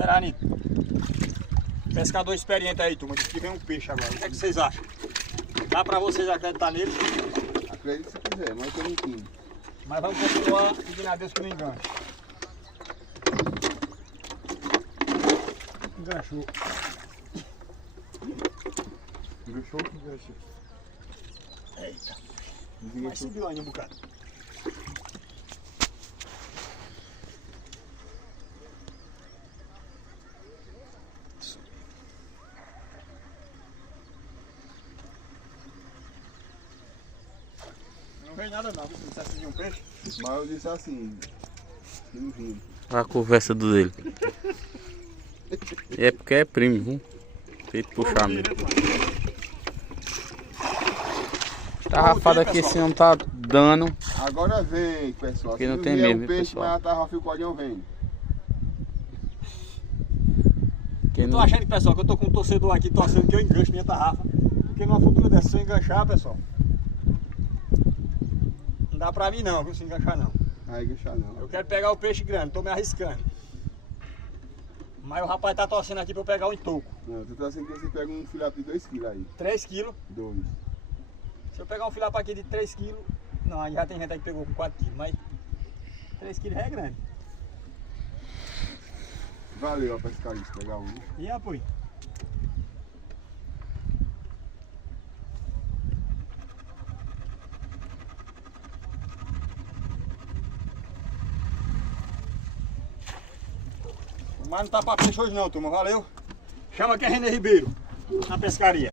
Será, Nito? Pescador experiente aí, turma. Diz que vem um peixe agora. O que é que vocês acham? Dá pra vocês acreditar nele? Acredite se quiser, mas eu tô mentindo. Mas vamos continuar pedindo a Deus que não engane. Enganchou. Enganchou? Enganchou. Eita. Mas subiu ainda um bocado. Não veio nada não, você disse assim de um peixe? Mas eu disse assim, não vindo. Olha a conversa do dele. É porque é primo, viu? Feito puxar mesmo. Tarrafada aqui esse homem tá dando. Agora vem, pessoal. Porque Se não tem vier mesmo, um peixe, pessoal. mas a tarrafa e o cordão vem. Quem Eu tô não... achando, pessoal, que eu tô com um torcedor aqui torcendo que eu enganche minha tarrafa. Porque numa futura dessa, se eu enganchar, pessoal, não dá pra mim não, viu, se enganchar não. Aí enganchar não. Eu quero pegar o peixe grande, tô me arriscando. Mas o rapaz tá torcendo aqui pra eu pegar o entoco. Não, tu tá assim que você pega um filhote de 2 kg aí. 3 quilos. 2. Se eu pegar um filé aqui de 3 quilos, não, aí já tem gente aí que pegou com 4 quilos, mas 3 quilos é grande. Valeu a pescarista, pegar um. E apoio? Mas não tá pra peixe hoje não, turma, valeu? Chama aqui a René Ribeiro, na pescaria.